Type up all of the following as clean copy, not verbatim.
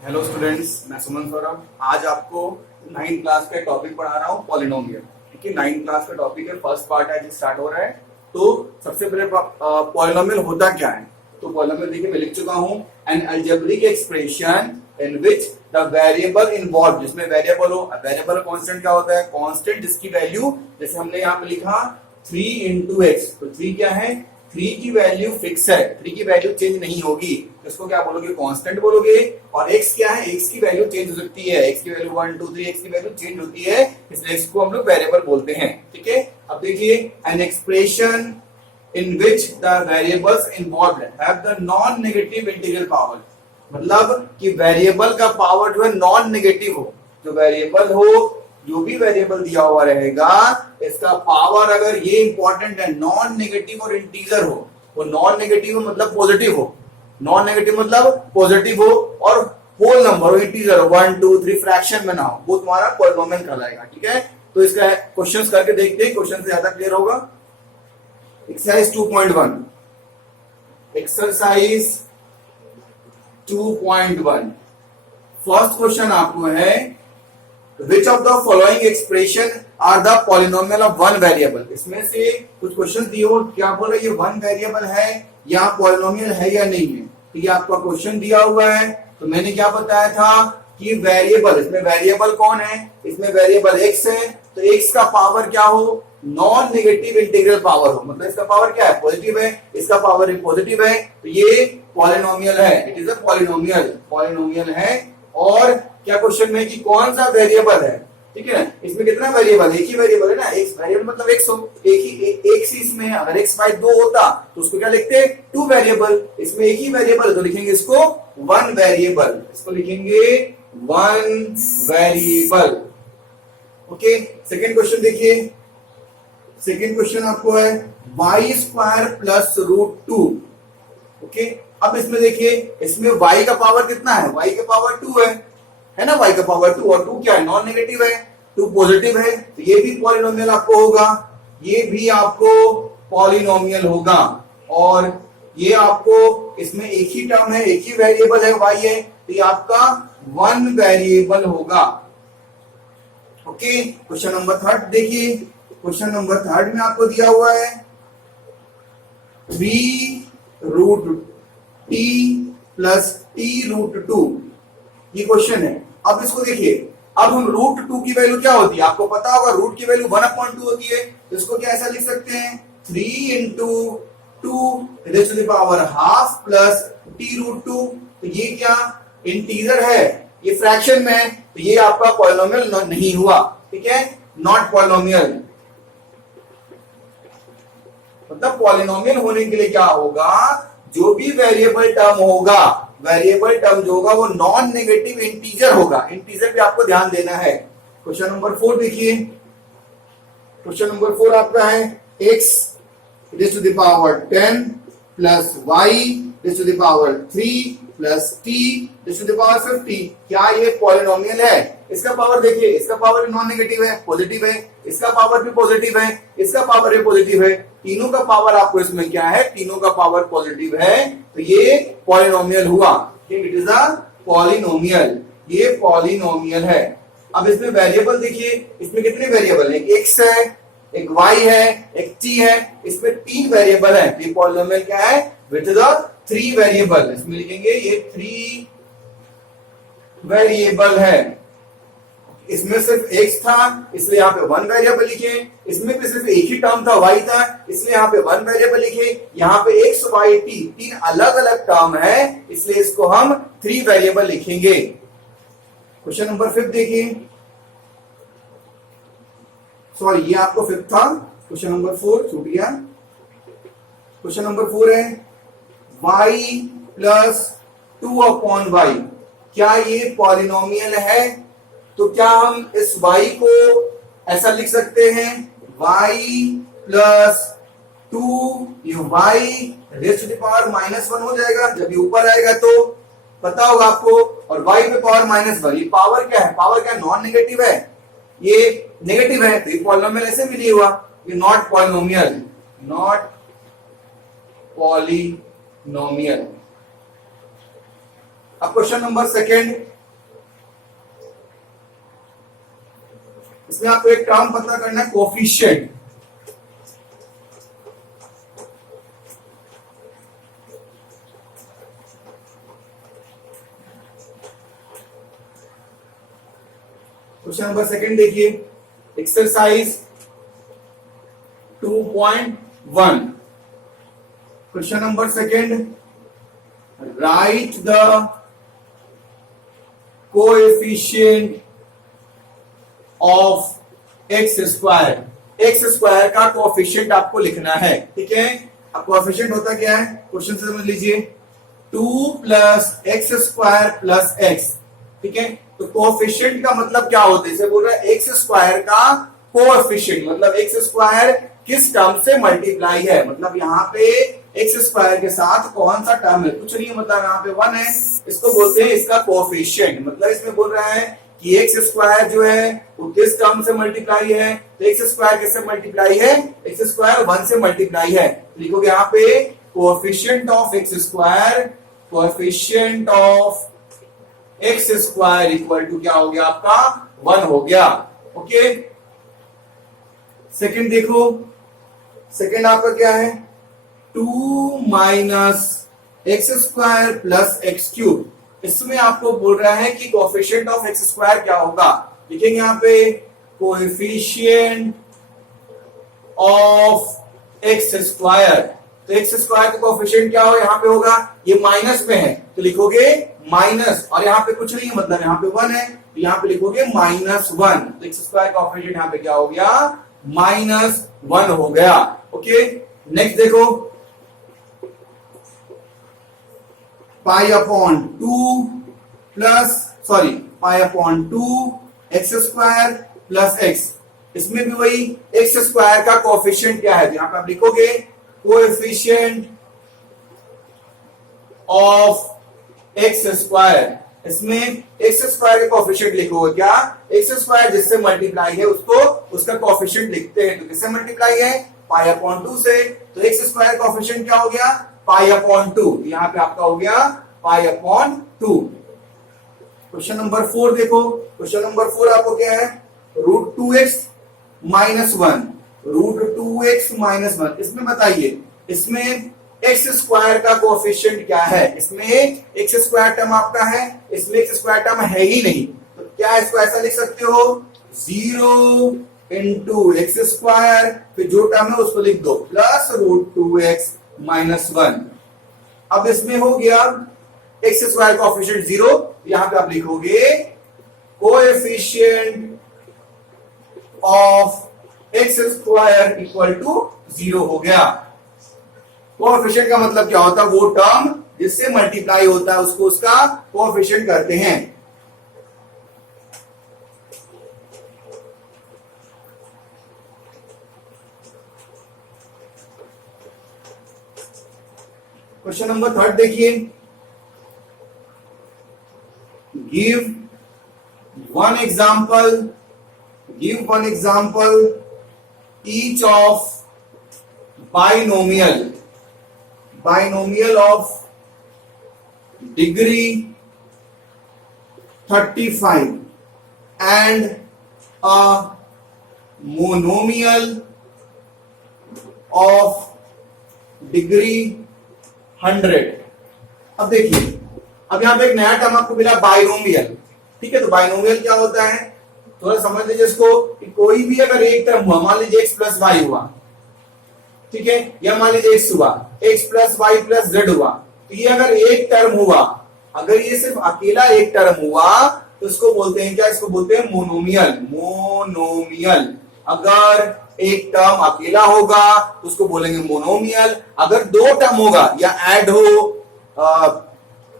Hello students, मैं सुमन सौरभ। आज आपको 9th क्लास का टॉपिक पढ़ा रहा हूँ, पॉलिनोमियल। ठीक है, 9th क्लास का टॉपिक है, फर्स्ट पार्ट है जो स्टार्ट हो रहा है। तो सबसे पहले पॉलिनोमियल होता क्या है। तो पॉलिनोमियल देखिए मैं लिख चुका हूँ, N algebraic expression in which the variable involve, जिसमें वेरिएबल हो। वेरिएबल कांस्टेंट क्या होता है? कांस्टेंट जिसकी वैल्यू, जैसे हमने यहाँ पे लिखा 3 इंटू एक्स, तो 3 क्या है? 3 की वैल्यू फिक्स है, 3 की वैल्यू चेंज नहीं होगी, इसको क्या बोलोगे? कांस्टेंट बोलोगे। और x क्या है? x की वैल्यू चेंज हो सकती है, x की वैल्यू 1 2 3, x की वैल्यू चेंज होती है, इसलिए इसको हम लोग वेरिएबल बोलते हैं। ठीक है, अब देखिए, an expression in which the variables involved have the non negative integral power, मतलब कि वेरिएबल का पावर जो है नॉन नेगेटिव हो। जो वेरिएबल हो, जो भी वेरिएबल दिया हुआ रहेगा, इसका पावर, अगर ये इंपॉर्टेंट है, नॉन नेगेटिव और इंटीजर हो। वो नॉन नेगेटिव मतलब पॉजिटिव हो, नॉन नेगेटिव मतलब पॉजिटिव हो, और होल नंबर हो, इंटीजर हो, 1 2 3 फ्रैक्शन में ना हो, वो तुम्हारा पॉलिनोमियल कहलाएगा। ठीक है, तो इसका क्वेश्चंस करके देखते हैं, क्वेश्चन से ज्यादा क्लियर होगा। एक्सरसाइज 2.1, एक्सरसाइज 2.1 फर्स्ट क्वेश्चन आपको है, Which of the following expression are the polynomial of one variable? इसमें से कुछ क्वेश्चन दिए हो, क्या बोल रहे? ये वन वेरिएबल है या पॉलिनोमियल है या नहीं है। तो ये आपका क्वेश्चन दिया हुआ है। तो मैंने क्या बताया था कि वेरिएबल, इसमें वेरिएबल कौन है? इसमें वेरिएबल x है, तो x का पावर क्या हो? नॉन नेगेटिव इंटीग्रल पावर हो, मतलब इसका पावर क्या है? पॉजिटिव है, इसका पावर पॉजिटिव है, तो ये पॉलिनोमियल है। It is a polynomial, polynomial है। और क्या क्वेश्चन में कि कौन सा वेरिएबल है? ठीक है ना, इसमें कितना वेरिएबल? एक ही वेरिएबल है ना, एक वेरिएबल मतलब x हो, एक ही इसमें। अगर x बाई 2 होता तो उसको क्या लिखते? 2 वेरिएबल। इसमें एक ही वेरिएबल, तो लिखेंगे इसको 1 वेरिएबल, इसको लिखेंगे 1 वेरिएबल। ओके, सेकेंड क्वेश्चन देखिए। सेकेंड क्वेश्चन आपको है y square plus root 2। Okay, अब इसमें देखिए, इसमें y का पावर कितना है? y का पावर 2 है ना, y का पावर 2, और 2 क्या है? नॉन नेगेटिव है, 2 पॉजिटिव है, तो ये भी पॉलिनोमियल आपको होगा, ये भी आपको पॉलिनोमियल होगा। और ये आपको, इसमें एक ही टर्म है, एक ही वेरिएबल है, y है, तो ये आपका 1 वेरिएबल होगा। ओके, क्वेश्चन नंबर 3 देखिए। क्वेश्चन नंबर 3 में आपको दिया हुआ है 3 root t plus t root 2, ये क्वेश्चन है। अब इसको देखिए, अब हम रूट 2 की वैल्यू क्या होती है? आपको पता होगा, रूट की वैल्यू 1/2 होती है, तो इसको क्या ऐसा लिख सकते हैं? 3 into 2 raise to the power half plus t root 2। तो ये क्या इंटीजर है, ये फ्रैक्शन में है, तो ये आपका पॉलिनोमियल नहीं हुआ। ठीक है, नॉट पॉलिनोमियल। मतलब पॉलिनोमियल होने के लिए क्या होगा? जो भी वेरिएबल टर्म होगा, वेरिएबल टर्म जो होगा वो नॉन नेगेटिव इंटीजर होगा। इंटीजर भी आपको ध्यान देना है। क्वेश्चन नंबर 4 देखिए। क्वेश्चन नंबर 4 आपका है x raise to the power 10 plus y raise to the power 3 plus t raise to the power 50। क्या ये पॉलिनोमियल है? इसका पावर देखिए, इसका पावर नॉन नेगेटिव है, पॉजिटिव है, इसका पावर भी पॉजिटिव है, इसका पावर भी पॉजिटिव है, तीनों का पावर आपको इसमें क्या है? तीनों का पावर पॉजिटिव है, तो ये पॉलिनोमियल हुआ। इट इज अ पॉलिनोमियल, ये पॉलिनोमियल है। अब इसमें वेरिएबल देखिए, इसमें कितने वेरिएबल है? एक x है, एक y है, एक t है, इसमें 3 वेरिएबल है। ये पॉलिनोमियल क्या है? Which is a 3 variable. इसमें लिखेंगे ये 3 वेरिएबल है। इसमें सिर्फ x था, इसलिए यहाँ पे 1 वेरिएबल लिखे। इसमें भी सिर्फ एक ही टर्म था, y था, इसलिए यहाँ पे 1 वेरिएबल लिखे। यहाँ पे x y t 3 अलग अलग टर्म है, इसलिए इसको हम 3 वेरिएबल लिखेंगे। क्वेश्चन नंबर 5 देखिए। सॉरी, ये आपको 5 था, क्वेश्चन नंबर 4 छूट गया। क्वेश्चन नंबर 4 है y प्लस 2/y, क्या ये पॉलिनोमियल है? तो क्या हम इस y को ऐसा लिख सकते हैं? y प्लस 2, ये y raise to the power -1 हो जाएगा जब ये ऊपर आएगा, तो पता होगा आपको। और y पे पावर -1, ये पावर क्या है? पावर क्या? नॉन नेगेटिव है, ये नेगेटिव है, तो ये पॉलिनोमियल ऐसे भी नहीं हुआ, ये नॉट पॉलिनोमियल, नॉट पॉलिनोमियल। अब क्वेश्चन नंबर सेकेंड, इसमें आपको एक टर्म पता करना है, कोफिशिएंट। क्वेश्चन नंबर सेकेंड देखिए, exercise 2.1। Question number second, right the coefficient of x square. X square का कोएफिशिएंट आपको लिखना है, ठीक है। अब कोएफिशिएंट होता क्या है, क्वेश्चन से समझ लीजिए, 2 plus x square plus x, ठीक है। तो कोएफिशिएंट का मतलब क्या होता है, इसे बोल रहा है एक्स स्क्वायर का कोएफिशिएंट, मतलब एक्स स्क्वायर किस टर्म से मल्टीप्लाई है, मतलब यहाँ पे एक्स स्क्वायर के साथ कौन सा टर्म है, कुछ नहीं, मतलब यहाँ पे 1 है, इसको बोलते हैं इसका कोएफिशिएंट। मतलब इसमें बोल रहा है कि एक्स स्क्वायर जो है वो किस टर्म से मल्टीप्लाई है, तो एक्स स्क्वायर किससे मल्टीप्लाई है, एक्स स्क्वायर 1 से मल्टीप्लाई है। लिखोगे यहाँ पे coefficient of x square, coefficient of x square equal to क्या हो गया आपका, 1 हो गया। ओके, सेकंड देखो, सेकंड आपका क्या है, 2 minus x square plus x cube. इसमें आपको बोल रहा है कि कोएफिशिएंट ऑफ एक्स स्क्वायर क्या होगा, लिखेंगे यहाँ पे कोएफिशिएंट ऑफ एक्स स्क्वायर। तो एक्स स्क्वायर का कोएफिशिएंट क्या हो, यहाँ पे होगा, ये माइनस में है तो लिखोगे माइनस, और यहाँ पे कुछ नहीं है, मतलब यहाँ पे 1 है तो यहाँ पे लिखोगे -1। तो एक्स स्क्वायर का कोएफिशिएंट यहाँ पे क्या हो गया, -1 हो गया। ओके, नेक्स्ट देखो, pi upon 2 x square plus x. इसमें भी वही एक्स स्क्वायर का कोएफिशिएंट क्या है, यहां पर आप लिखोगे कोएफिशिएंट ऑफ एक्स स्क्वायर। इसमें एक्स स्क्वायर का कोएफिशिएंट लिखोगे क्या, एक्स स्क्वायर जिससे मल्टीप्लाई है उसको उसका कोएफिशिएंट लिखते हैं, तो किससे मल्टीप्लाई है, पाई अपॉन 2 से। तो एक्स स्क्वायर कोएफिशिएंट क्या हो गया, पाई अपॉन 2, यहाँ पे आपका हो गया पाई अपॉन 2। क्वेश्चन नंबर 4 देखो, क्वेश्चन नंबर 4 आपको क्या है, √2x -1, √2x -1। इसमें बताइए, इसमें एक्स स्क्वायर का कोएफिशिएंट क्या है, इसमें एक्स स्क्वायर टर्म आपका है, इसमें एक्स स्क्वायर टर्म है ही नहीं, तो क्या इसको ऐसा लिख सकते हो, 0 इंटू एक्स स्क्वायर, फिर जो टर्म है उसको लिख दो प्लस √2x -1। अब इसमें हो गया एक्स स्क्वायर कोएफिशिएंट 0, यहां पे आप लिखोगे coefficient of x square equal to 0 हो गया। कोएफिशिएंट का मतलब क्या होता है, वो टर्म जिससे मल्टीप्लाई होता है उसको उसका कोएफिशिएंट करते हैं। क्वेश्चन नंबर 3 देखिए, give one example each of binomial of degree 35 and a monomial of degree 100। अब देखिए, अब यहां पे एक नया टर्म आपको मिला बाइनोमियल, ठीक है। तो बाइनोमियल क्या होता है, थोड़ा समझ लीजिए इसको, कि कोई भी अगर एक टर्म हुआ, मान लीजिए x प्लस वाई हुआ, ठीक है, या मान लीजिए x हुआ, x plus y plus z हुआ, तो ये अगर एक टर्म हुआ, अगर ये सिर्फ अकेला एक टर्म हुआ तो इसको बोलते हैं क्या, इसको बोलते हैं मोनोमियल। अगर एक टर्म अकेला होगा तो उसको बोलेंगे मोनोमियल, अगर दो टर्म होगा, या ऐड हो,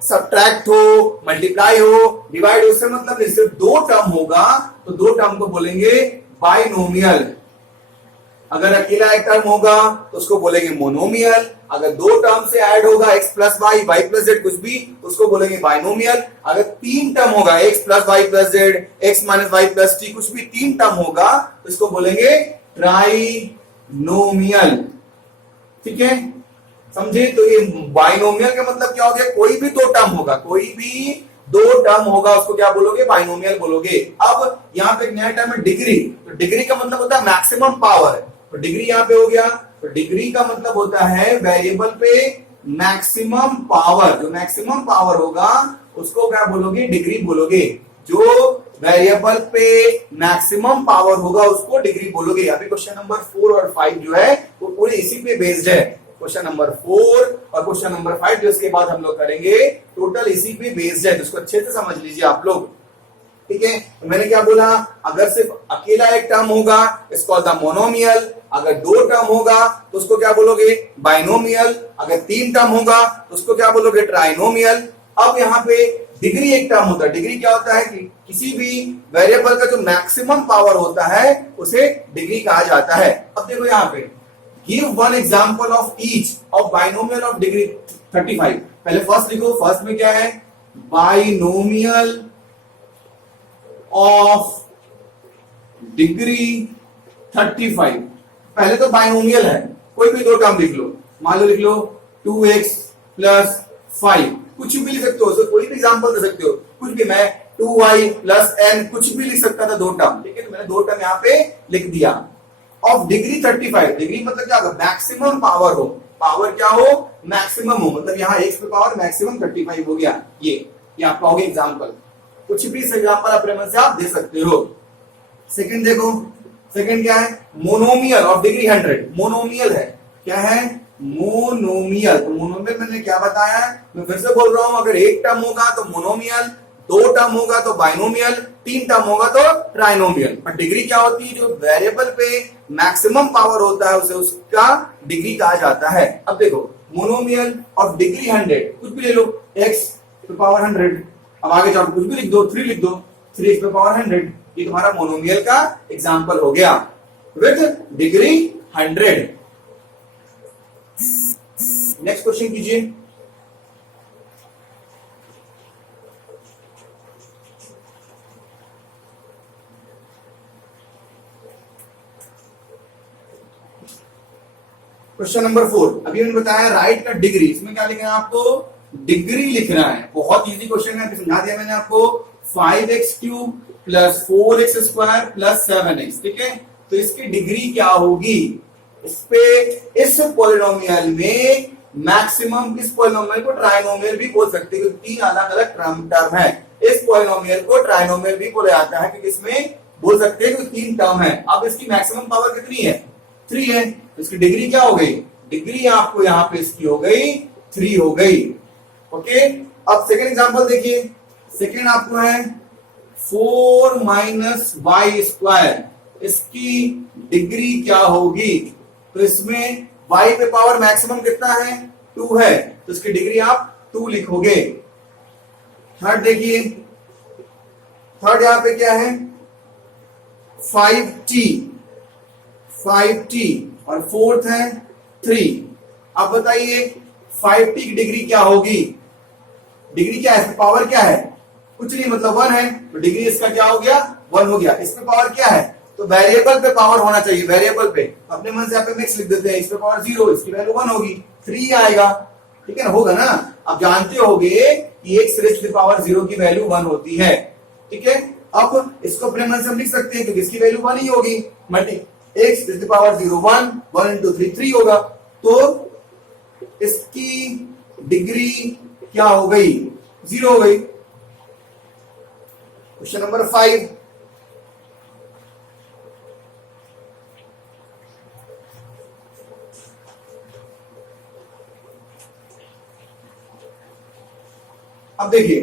सब्ट्रैक्ट हो, मल्टीप्लाई हो, डिवाइड हो, उससे मतलब नहीं, सिर्फ दो टर्म होगा तो दो टर्म को बोलेंगे बाइनोमियल। अगर अकेला एक टर्म होगा तो उसको बोलेंगे मोनोमियल, अगर दो टर्म से ऐड होगा x plus y, y plus z कुछ भी, तो उसको बोलेंगे बाइनोमियल। अगर तीन टर्म होगा x plus y plus z, x minus y plus t, कुछ भी तीन टर्म होगा तो इसको बोलेंगे ट्राइनोमियल, ठीक है। समझे? तो ये बाइनोमियल का मतलब क्या हो गया, कोई भी दो टर्म होगा, कोई भी दो टर्म होगा उसको क्या बोलोगे, बाइनोमियल बोलोगे। अब यहाँ पे एक नया टर्म है डिग्री, तो डिग्री का मतलब होता है मैक्सिमम पावर, तो डिग्री यहाँ पे हो गया, तो डिग्री का मतलब होता है वेरिएबल पे मैक्सिमम पावर, जो मैक्सिमम पावर होगा उसको क्या बोलोगे, डिग्री बोलोगे। जो वेरिएबल पे मैक्सिमम पावर होगा उसको डिग्री बोलोगे। अभी क्वेश्चन नंबर 4 और 5 जो है वो पूरे इसी पे बेस्ड है। क्वेश्चन नंबर 4 और क्वेश्चन नंबर 5 जो इसके बाद हम लोग करेंगे टोटल इसी पे बेस्ड है, जिसको अच्छे से समझ लीजिए आप लोग। ठीक है, तो मैंने क्या बोला, अगर सिर्फ अकेला एक टर्म होगा इसको द मोनोमियल, अगर दो टर्म होगा तो उसको क्या बोलोगे, बाइनोमियल, अगर तीन टर्म होगा तो उसको क्या बोलोगे, ट्राइनोमियल। अब यहाँ पे डिग्री एक टर्म होता है, डिग्री क्या होता है कि किसी भी वेरिएबल का जो मैक्सिमम पावर होता है उसे डिग्री कहा जाता है। अब देखो यहाँ पे give one example of each of binomial of degree 35। पहले फर्स्ट लिखो, फर्स्ट में क्या है, बाइनोमियल ऑफ डिग्री 35। पहले तो बाइनोमियल है, कोई भी दो टर्म लिख लो, मान लो लिख लो 2x प्लस 5, कुछ भी लिख सकते हो, कोई भी एग्जांपल दे सकते हो, कुछ भी। मैं 2y प्लस n कुछ भी लिख सकता था दो टर्म, लेकिन मैंने दो टर्म यहाँ पे लिख दिया। ऑफ डिग्री 35, डिग्री मतलब क्या होगा, मैक्सिमम पावर हो, पावर क्या हो, मैक्सिमम हो, मतलब यहाँ x पे पावर मैक्सिमम 35 हो गया। ये आपका हो गया एग्जाम्पल, कुछ भी एग्जाम्पल अपने मन से आप दे सकते हो। सेकंड देखो, सेकंड क्या है, मोनोमियल ऑफ डिग्री 100, मोनोमियल है, क्या है, मोनोमियल। तो मोनोमियल मैंने क्या बताया है, मैं फिर से बोल रहा हूं, अगर एक टर्म होगा तो मोनोमियल, दो टर्म होगा तो बाइनोमियल, तीन टर्म होगा तो ट्राइनोमियल। और डिग्री क्या होती है, जो वेरिएबल पे मैक्सिमम पावर होता है उसे उसका डिग्री कहा जाता है। अब देखो मोनोमियल ऑफ डिग्री 100, कुछ भी ले लो, x पे पावर 100, अब आगे जाओ कुछ भी लिख दो, 3 लिख दो, 3x पे पावर 100, ये तुम्हारा मोनोमियल का एग्जांपल हो गया विद डिग्री 100। नेक्स्ट क्वेश्चन कीजिए। क्वेश्चन नंबर 4, अभी मैंने बताया राइट का डिग्री, इसमें क्या लिखना है आपको, डिग्री लिखना है। बहुत इजी क्वेश्चन है, समझा दिया मैंने आपको, 5x³ plus 4x² plus 7x, ठीक है। तो इसकी डिग्री क्या होगी, इस पे इस पॉलिनोमियल में मैक्सिमम, इस पॉलिनोमियल को ट्राइनोमियल भी बोल सकते हैं, तीन अलग अलग टर्म है। इस पॉलिनोमियल को ट्राइनोमियल भी बोला जाता है क्योंकि इसमें बोल सकते हैं कि तीन टर्म है। अब इसकी मैक्सिमम पावर कितनी है, 3 है, तो इसकी डिग्री क्या हो गई, डिग्री आपको यहाँ पे इसकी हो गई 3 हो गई। ओके, अब सेकेंड एग्जांपल देखिए, सेकेंड आपको है 4 माइनस y², इसकी डिग्री क्या होगी, तो इसमें y पे पावर मैक्सिमम कितना है, 2 है, तो इसकी डिग्री आप 2 लिखोगे। थर्ड देखिए, थर्ड यहां पे क्या है, 5t और फोर्थ है 3। अब बताइए 5t की डिग्री क्या होगी, डिग्री क्या है, पावर क्या है, कुछ नहीं, मतलब 1 है, तो डिग्री इसका क्या हो गया, 1 हो गया। इस पे पावर क्या है, तो वेरिएबल पे पावर होना चाहिए, वेरिएबल पे, अपने मन से यहाँ पे मिक्स लिख देते हैं, इस पे पावर 0, इसकी वैल्यू 1 होगी, 3 आएगा, ठीक है ना, होगा ना। आप जानते होगे कि x raise to the power 0 की वैल्यू 1 होती है, ठीक है। अब इसको अपने मन से हम लिख सकते हैं क्योंकि इसकी वैल्यू 1 ही होगी, x raise to the power 0 1, 1 into 3 3 होगा, तो इसकी डिग्री क्या हो गई, 0 हो गई। क्वेश्चन नंबर 5, अब देखिए,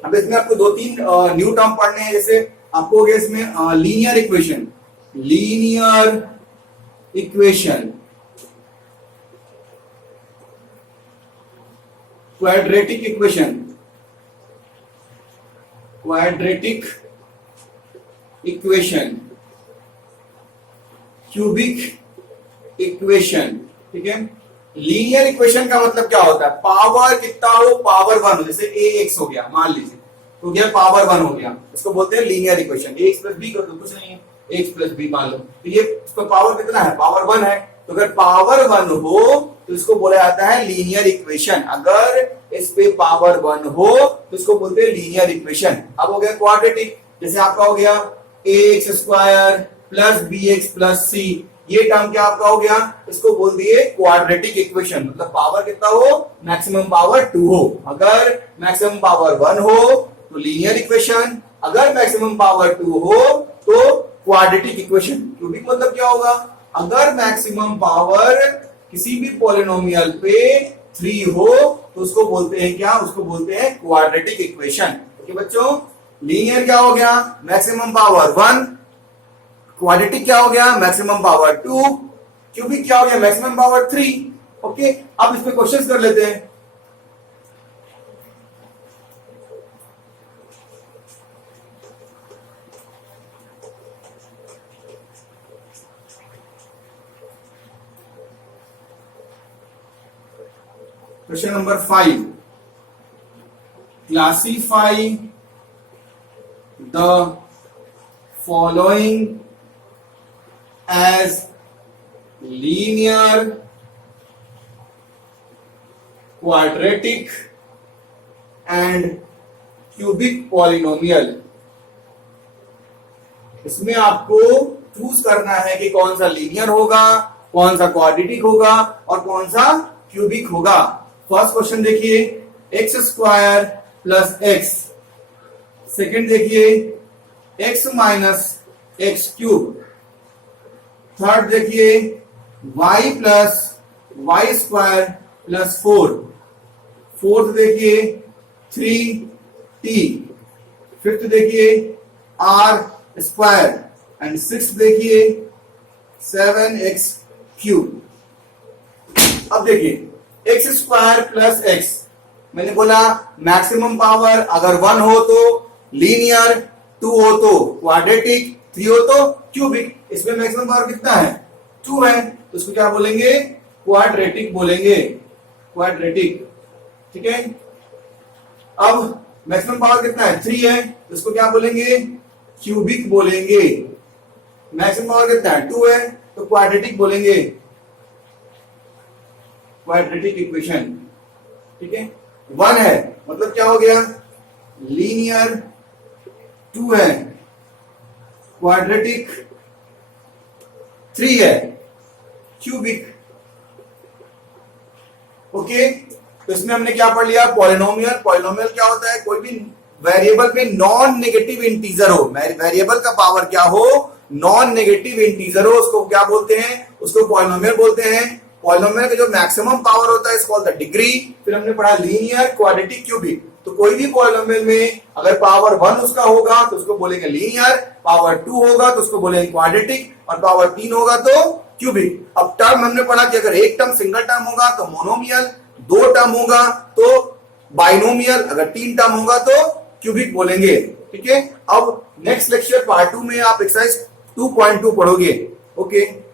अब इसमें आपको 2-3 न्यू टर्म पढ़ने हैं। जैसे आपको हो गया इसमें linear equation, linear equation, quadratic equation, quadratic equation, cubic equation, ठीक है। लीनियर इक्वेशन का मतलब क्या होता है, पावर कितना हो, पावर 1 हो, जैसे ax हो गया, मान लीजिए, तो क्या पावर 1 हो गया, इसको बोलते हैं linear equation. ax plus b कर दो, कुछ नहीं है, ax प्लस b मान लो, तो ये इसका पावर कितना है, पावर 1 है। तो अगर पावर 1 हो तो इसको बोला जाता है लीनियर इक्वेशन। अगर इस पे पावर 1 हो तो इसको बोलते हैं लीनियर इक्वेशन। अब हो गया क्वाड्रेटिक, जैसे आपका हो गया ax square plus bx plus c, ये टर्म क्या आपका हो गया, इसको बोल दिए क्वाड्रेटिक इक्वेशन। मतलब पावर कितना हो, मैक्सिमम पावर 2 हो। अगर मैक्सिमम पावर 1 हो तो लीनियर इक्वेशन, अगर मैक्सिमम पावर 2 हो तो क्वाड्रेटिक इक्वेशन। क्यूबिक मतलब क्या होगा, अगर मैक्सिमम पावर किसी भी पॉलिनोमियल पे 3 हो तो उसको बोलते हैं क्या, उसको बोलते हैं क्वाड्रेटिक इक्वेशन। ओके बच्चों, लीनियर क्या हो गया, मैक्सिमम पावर 1, क्वाड्रेटिक क्या हो गया, मैक्सिमम पावर 2, क्यूबिक क्या हो गया, मैक्सिमम पावर 3। ओके, अब इस पे क्वेश्चंस कर लेते हैं। Question number 5, classify the following as linear, quadratic and cubic polynomial. इसमें आपको चूज करना है कि कौन सा लीनियर होगा, कौन सा क्वाड्रेटिक होगा और कौन सा क्यूबिक होगा। फर्स्ट क्वेश्चन देखिए, x square plus x. Second देखिए x minus x cube. Third देखिए y plus y square plus 4। Fourth देखिए 3t। फिफ्थ देखिए आर स्क्वायर एंड सिक्स्थ देखिए 7x क्यूब। अब देखिए एक्स स्क्वायर प्लस एक्स, मैंने बोला मैक्सिमम पावर अगर 1 हो तो लीनियर, 2 हो तो क्वाड्रेटिक, 3 हो तो क्यूबिक। इसमें मैक्सिमम पावर कितना है, 2 है, तो इसको क्या बोलेंगे, क्वाड्रेटिक बोलेंगे, क्वाड्रेटिक। ठीक है, अब मैक्सिमम पावर कितना है, 3 है, तो इसको क्या बोलेंगे, क्यूबिक बोलेंगे। मैक्सिमम पावर कितना है, 2 है, तो क्वाड्रेटिक बोलेंगे, क्वाड्रेटिक इक्वेशन। ठीक है, 1 है मतलब क्या हो गया, लीनियर, 2 है क्वाड्रेटिक, 3 है क्यूबिक। ओके, तो इसमें हमने क्या पढ़ लिया, पॉलिनोमियल। पॉलिनोमियल क्या होता है, कोई भी वेरिएबल पे नॉन नेगेटिव इंटीजर हो, वेरिएबल का पावर क्या हो, नॉन नेगेटिव इंटीजर हो, उसको क्या बोलते हैं, उसको पॉलिनोमियल बोलते हैं। पॉलिनोमियल का जो मैक्सिमम पावर होता है इज कॉल्ड द डिग्री। फिर हमने पढ़ा लीनियर, क्वाड्रेटिक, क्यूबिक। तो कोई भी पॉलिनोमियल में अगर पावर 1 उसका होगा तो उसको बोलेंगे लीनियर, पावर 2 होगा तो उसको बोलेंगे क्वाड्रेटिक और पावर 3 होगा तो क्यूबिक। अब टर्म हमने पढ़ा कि अगर एक टर्म सिंगल टर्म होगा तो मोनोमियल, 2 टर्म होगा तो बाइनोमियल, अगर 3 टर्म होगा तो क्यूबिक बोलेंगे। ठीक है, अब नेक्स्ट लेक्चर पार्ट 2 में आप एक्सरसाइज 2.2 पढ़ोगे। ओके।